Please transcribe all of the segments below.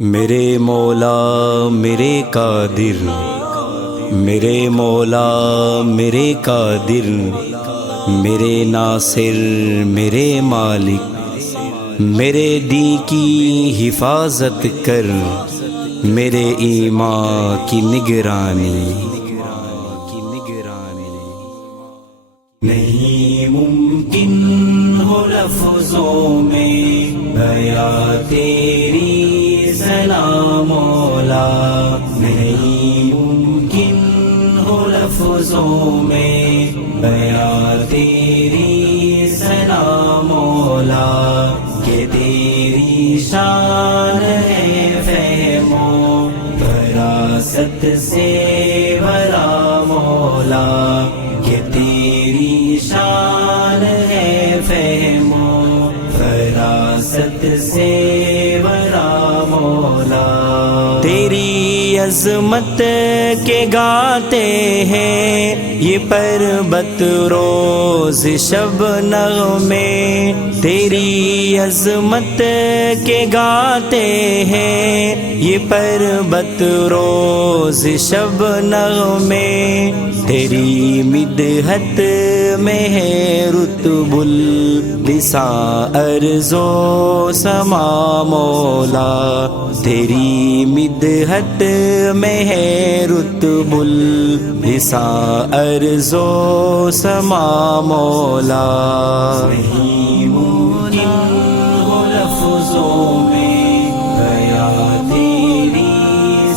میرے مولا میرے قادر، میرے مولا میرے قادر، میرے ناصر میرے مالک، میرے دین کی حفاظت کر، میرے ایمان کی نگرانی۔ نہیں ممکن ہو لفظوں میں بیان تیری ثنا مولا، نہیں ممکن ہو لفظوں میں بیان تیری ثنا مولا، کہ تیری شان ہے فہم و فراست سے بھرا مولا، کہ تیری شان ہے فہم و فراست سے بھرا مولا۔ تیری عظمت کے گاتے ہیں یہ پربت روز شب نغمے، تیری عظمت کے گاتے ہیں یہ پربت روز شب نغمے، تیری مدحت میں ہے رتب اللسان ارض و سما مولا، تیری مدحت میں ہے رتب اللسان ارض و سما مولا۔ نہیں ممکن ہو لفظوں میں بیان تیری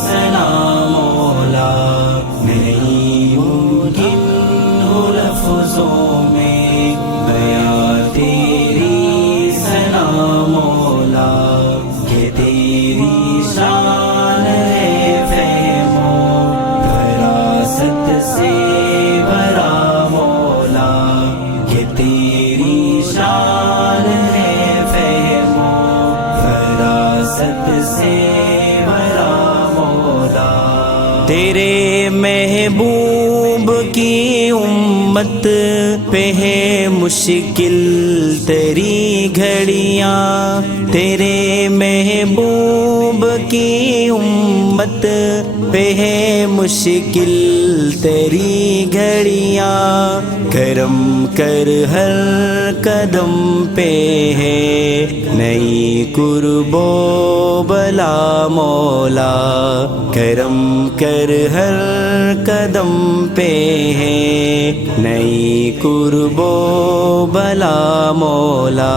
ثنا مولا، نہیں ممکن ہو لفظوں میں بیان تیری ثنا مولا، کہ تیری شان ہے فہم و فراست سے بھرا مولا، کہ تیری شان ہے فہم و فراست سے بھرا مولا۔ تیرے محبوب کی امت پہ ہے مشکل تیری گھڑیاں، تیرے محبوب کی امت پہ ہے مشکل تیری گھڑیاں، کرم کر ہر قدم پہ ہے نئی قرب و بلا مولا، کرم کر ہر قدم پہ ہے نئی قرب و بلا مولا۔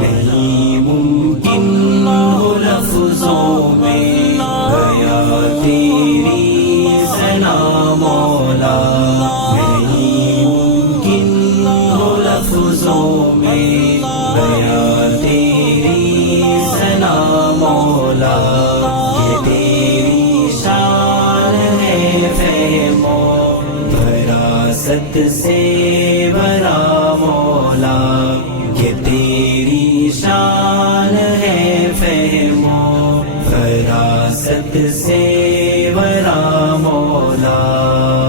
نہیں ممکن ہو لفظوں میں بیان تیری ثنا مولا، نہیں ممکن ہو لفظوں میں بیان تیری ثنا مولا، کہ تیری شان ہے فہم و فراست سے بھرا مولا، کہ تیری شان ہے فہم و فراست سے بھرا مولا۔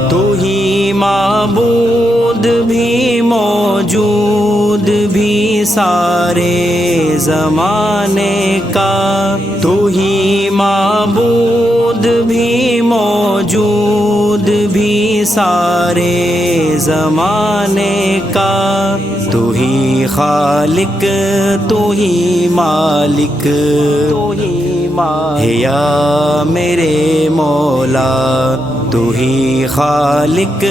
تو ہی معبود بھی موجود بھی سارے زمانے کا، تو ہی معبود بھی موجود بھی سارے زمانے کا، تو ہی خالق تو ہی مالک، ہے یا میرے مولا، تو ہی خالق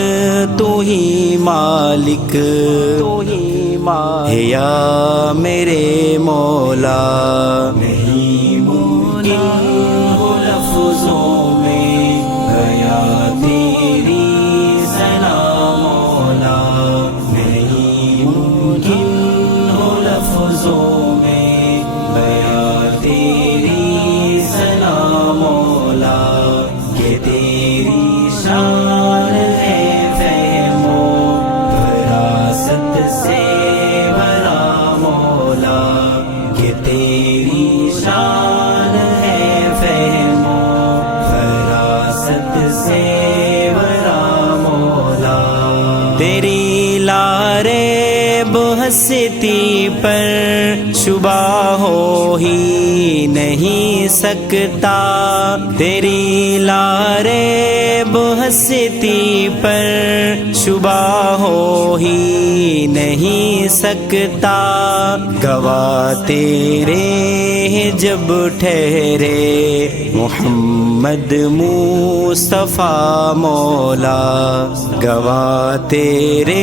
تو ہی مالک، ہے یا میرے مولا۔ نہیں ممکن ہو لفظوں میں بیان تیری ثنا مولا، نہیں ممکن ہو لفظوں میں بیان تیری ثنا مولا، کہ تیری شان ہے فہم و فراست سے بھرا مولا، کہ تیری شان ہے فہم و فراست سے بھرا مولا۔ تیری لاریب ہستی پر شبہ ہو ہی نہیں سکتا تیری لاریب ہستی پر شبہ ہو ہی نہیں سکتا گواہ تیرے ہیں جب ٹھہرے محمد مصطفیٰ مولا گواہ تیرے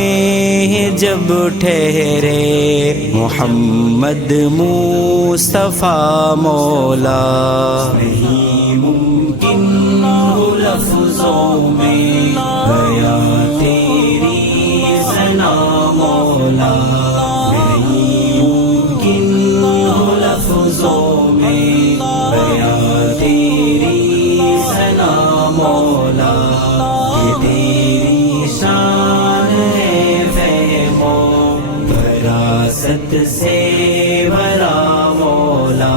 ہیں جب ٹھہرے محمد مصطفیٰ مولا نہیں ممکن ہو لفظوں میں بیاں تیری ثنا مولا نہیں ممکن ہو لفظوں میں بیاں تیری ثنا مولا یہ تیری شان ہے فہم و فراست سے بھرا مولا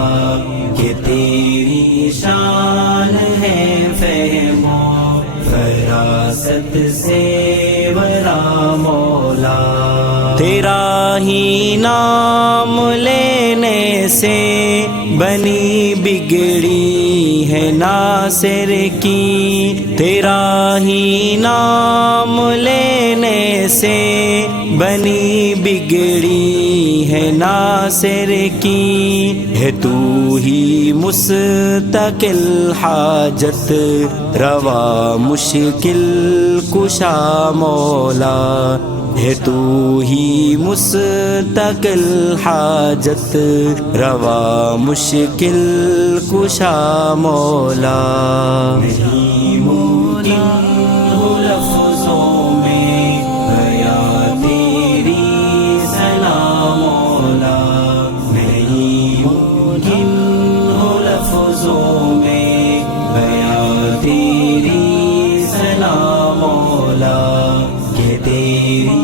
یہ تیری شان ہے فہم و فراست سے بھرا مولا تیرا ہی نام لینے سے بنی بگڑی ہے ناصر کی تیرا ہی نام لینے سے بنی بگڑی ہے ناصر کی ہے تو ہی مستقل حاجت روا مشکل کشا مولا ہے تو ہی مستقل حاجت روا مشکل کشا مولا نہیں ممکن ہو لفظوں میں بیاں تیری ثنا مولا نہیں ممکن ہو لفظوں میں بیاں تیری ثنا مولا کہ تیری